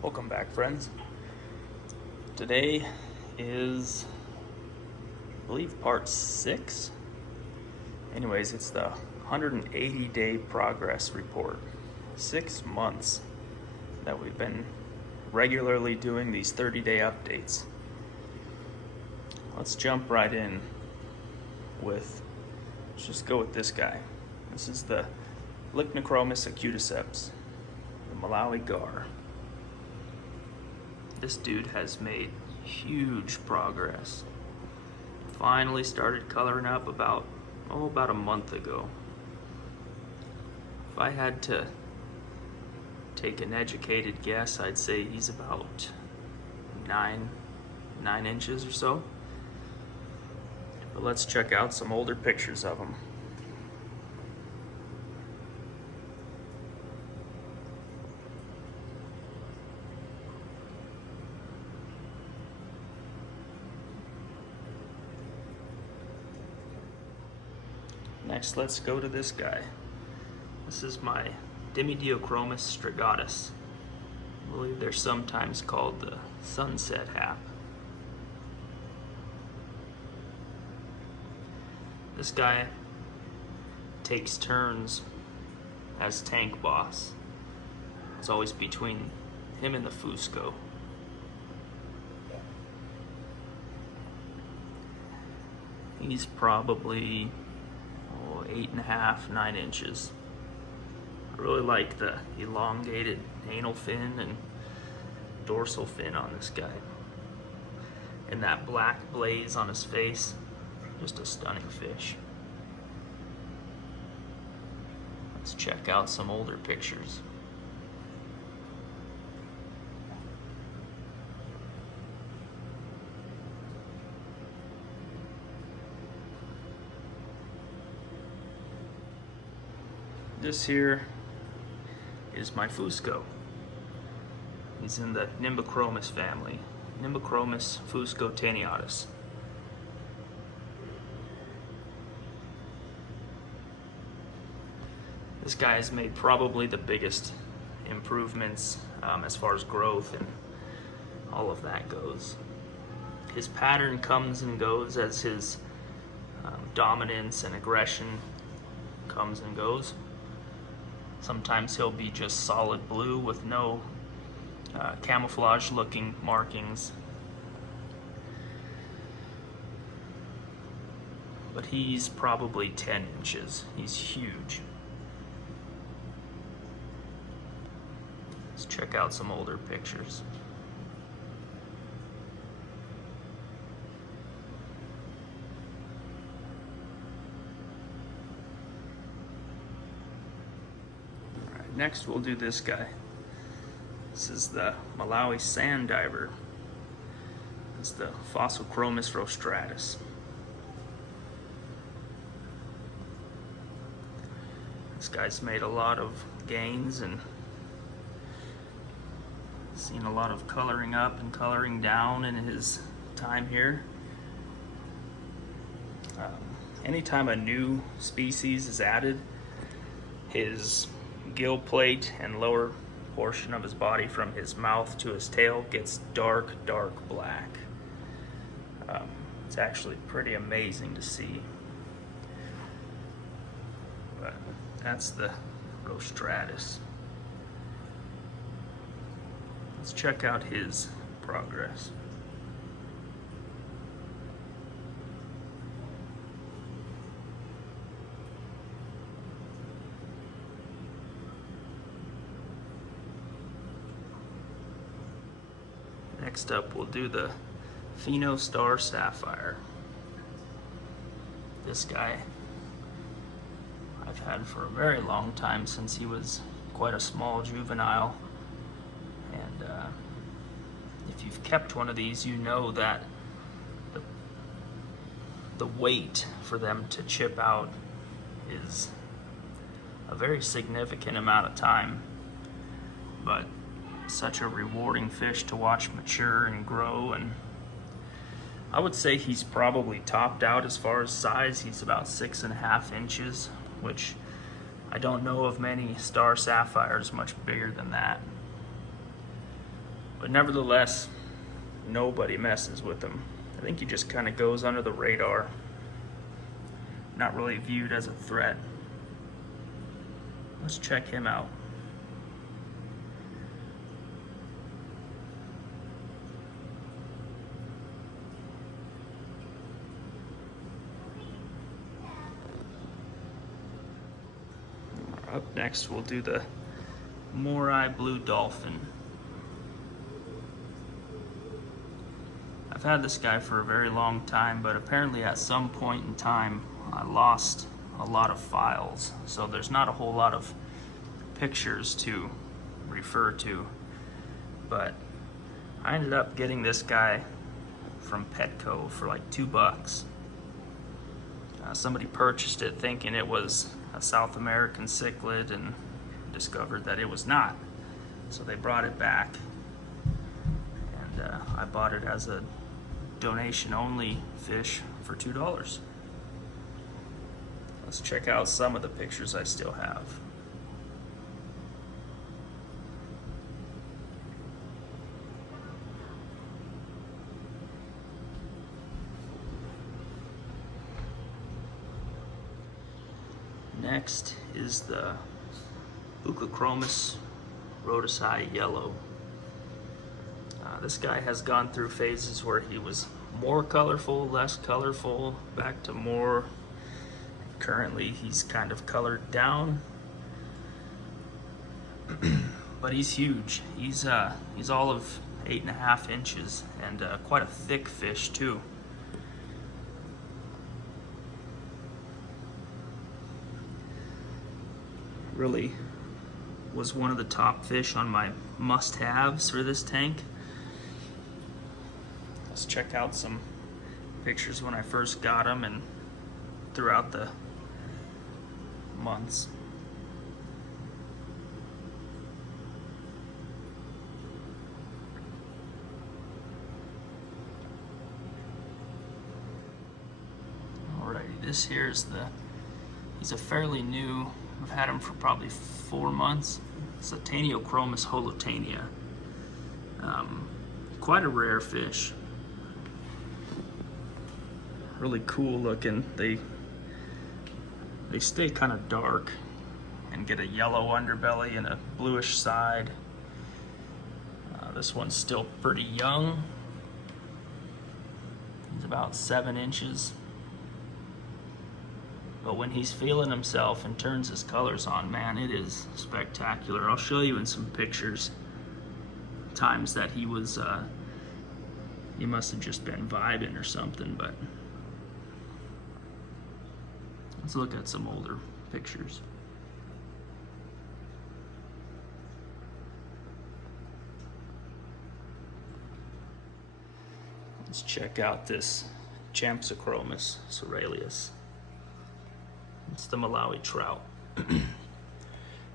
Welcome back, friends. Today is, I believe, part 6. Anyways, it's the 180-day progress report. 6 months that we've been regularly doing these 30-day updates. Let's jump right in with, let's just go with this guy. This is the Lichnochromis acuticeps, the Malawi gar. This dude has made huge progress. Finally started coloring up about a month ago. If I had to take an educated guess, I'd say he's about 9 inches or so. But let's check out some older pictures of him. Next, let's go to this guy. This is my Dimidiochromis strigatus. I believe they're sometimes called the sunset hap. This guy takes turns as tank boss. It's always between him and the Fusco. He's probably 8.5, 9 inches. I really like the elongated anal fin and dorsal fin on this guy. And that black blaze on his face, just a stunning fish. Let's check out some older pictures. This here is my Fusco. He's in the Nimbochromis family, Nimbochromis fuscotaeniatus. This guy has made probably the biggest improvements as far as growth and all of that goes. His pattern comes and goes as his dominance and aggression comes and goes. Sometimes he'll be just solid blue with no camouflage looking markings. But he's probably 10 inches. He's huge. Let's check out some older pictures. Next, we'll do this guy. This is the Malawi sand diver. It's the Phosochromis rostratus. This guy's made a lot of gains and seen a lot of coloring up and coloring down in his time here. Anytime a new species is added, his gill plate and lower portion of his body from his mouth to his tail gets dark black. It's actually pretty amazing to see. But that's the rostratus. Let's check out his progress. Next up, we'll do the Phenostar sapphire. This guy I've had for a very long time, since he was quite a small juvenile. And if you've kept one of these, you know that the wait for them to chip out is a very significant amount of time. But such a rewarding fish to watch mature and grow, and I would say he's probably topped out as far as size. He's about 6.5 inches, which I don't know of many star sapphires much bigger than that. But nevertheless, nobody messes with him. I think he just kind of goes under the radar, not really viewed as a threat. Let's check him out. Up next, we'll do the Morai blue dolphin. I've had this guy for a very long time, but apparently at some point in time I lost a lot of files, so there's not a whole lot of pictures to refer to. But I ended up getting this guy from Petco for like $2. Somebody purchased it thinking it was a South American cichlid and discovered that it was not. So they brought it back, and I bought it as a donation only fish for $2. Let's check out some of the pictures I still have. Next is the Buclochromis rhodocii yellow. This guy has gone through phases where he was more colorful, less colorful, back to more. Currently he's kind of colored down, but he's huge. He's all of 8.5 inches and quite a thick fish too. Really was one of the top fish on my must-haves for this tank. Let's check out some pictures when I first got him and throughout the months. Alrighty, this here is he's a fairly new, I've had him for probably 4 months. It's a Taniochromis holotania. Quite a rare fish. Really cool looking. They stay kind of dark and get a yellow underbelly and a bluish side. This one's still pretty young. He's about 7 inches. But when he's feeling himself and turns his colors on, man, it is spectacular. I'll show you in some pictures times that he was, he must have just been vibing or something, but let's look at some older pictures. Let's check out this Champsochromis Ceralius. It's the Malawi trout.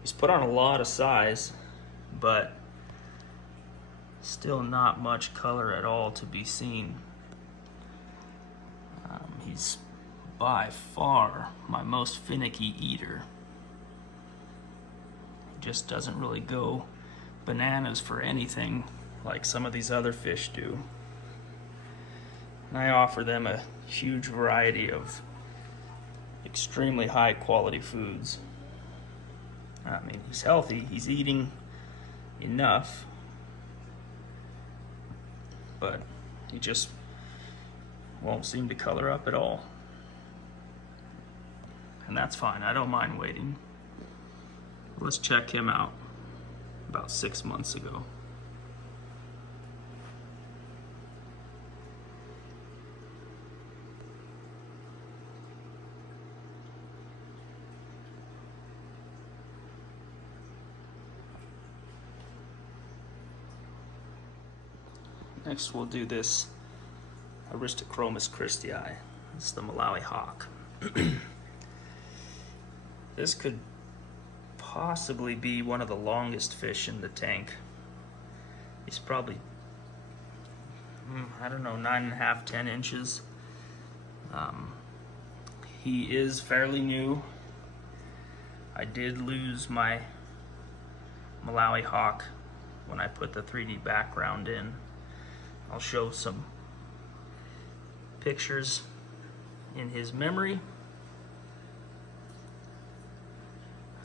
He's put on a lot of size, but still not much color at all to be seen. He's by far my most finicky eater. He just doesn't really go bananas for anything like some of these other fish do. And I offer them a huge variety of extremely high quality foods. I mean, he's healthy, he's eating enough, but he just won't seem to color up at all. And that's fine, I don't mind waiting. Let's check him out about 6 months ago. Next we'll do this Aristochromis christii. This is the Malawi hawk. This could possibly be one of the longest fish in the tank. He's probably, I don't know, 9.5, 10 inches. He is fairly new. I did lose my Malawi hawk when I put the 3D background in. I'll show some pictures in his memory,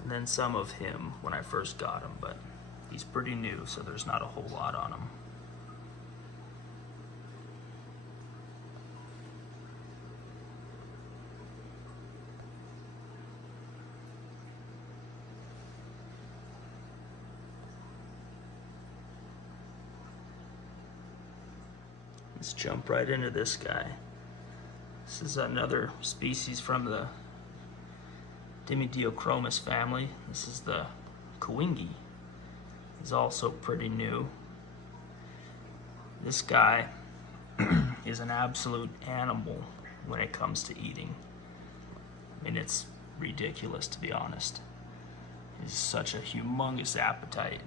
and then some of him when I first got him, but he's pretty new, so there's not a whole lot on him. Let's jump right into this guy. This is another species from the Dimidiochromis family. This is the Kawingi. He's also pretty new. This guy is an absolute animal when it comes to eating. I mean, it's ridiculous, to be honest. He's such a humongous appetite.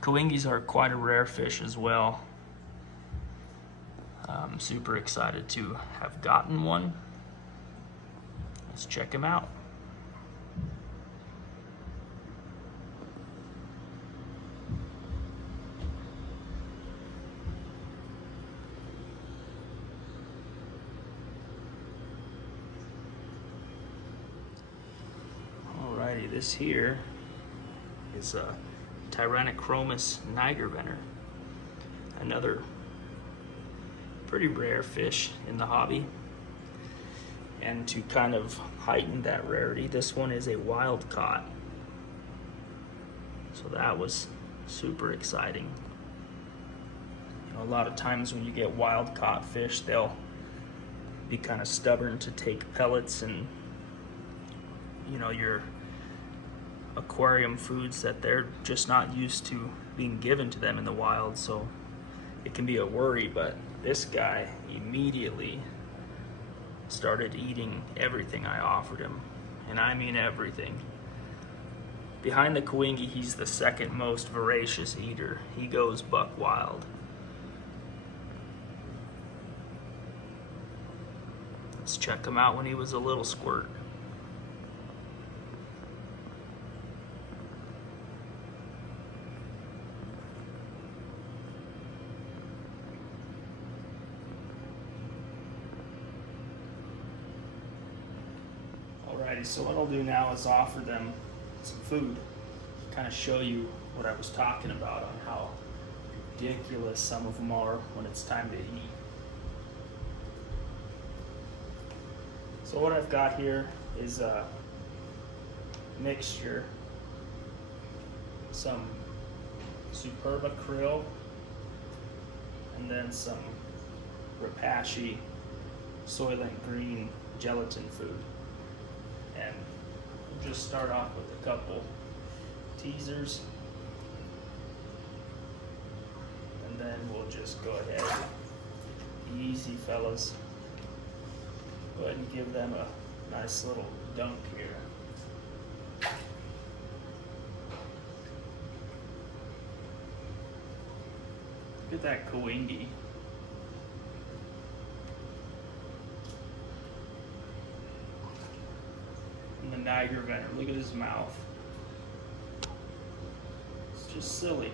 Kawingis are quite a rare fish as well. I'm super excited to have gotten one. Let's check him out. Alrighty, this here is a Tyrannochromis nigervenor, another pretty rare fish in the hobby. And to kind of heighten that rarity, this one is a wild caught. So that was super exciting. You know, a lot of times when you get wild caught fish, they'll be kind of stubborn to take pellets and, you know, your aquarium foods that they're just not used to being given to them in the wild, so it can be a worry. But this guy immediately started eating everything I offered him, and I mean everything. Behind the Kawingi, he's the second most voracious eater. He goes buck wild. Let's check him out when he was a little squirt. Alrighty, so what I'll do now is offer them some food, kind of show you what I was talking about on how ridiculous some of them are when it's time to eat. So what I've got here is a mixture, some Superba krill, and then some Repashy Soylent Green gelatin food. And we'll just start off with a couple teasers, and then we'll just go ahead. Easy, fellas. Go ahead and give them a nice little dunk here. Look at that Kawingi. And the nigervenor, look at his mouth. It's just silly.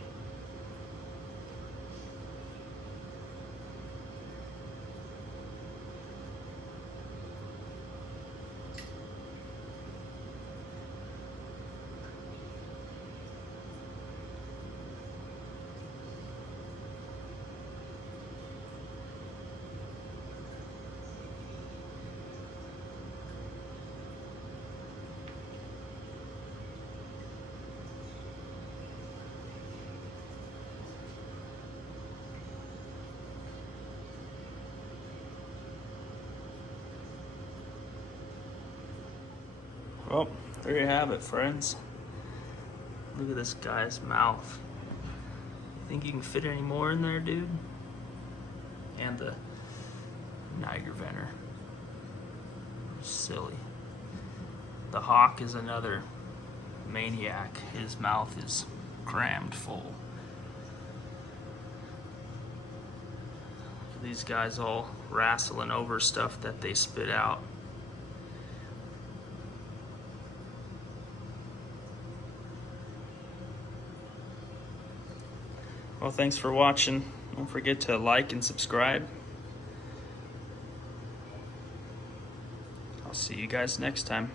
Well, there you have it, friends. Look at this guy's mouth. You think you can fit any more in there, dude? And the nigervenor. Silly. The hawk is another maniac. His mouth is crammed full. These guys all wrestling over stuff that they spit out. Well, thanks for watching. Don't forget to like and subscribe. I'll see you guys next time.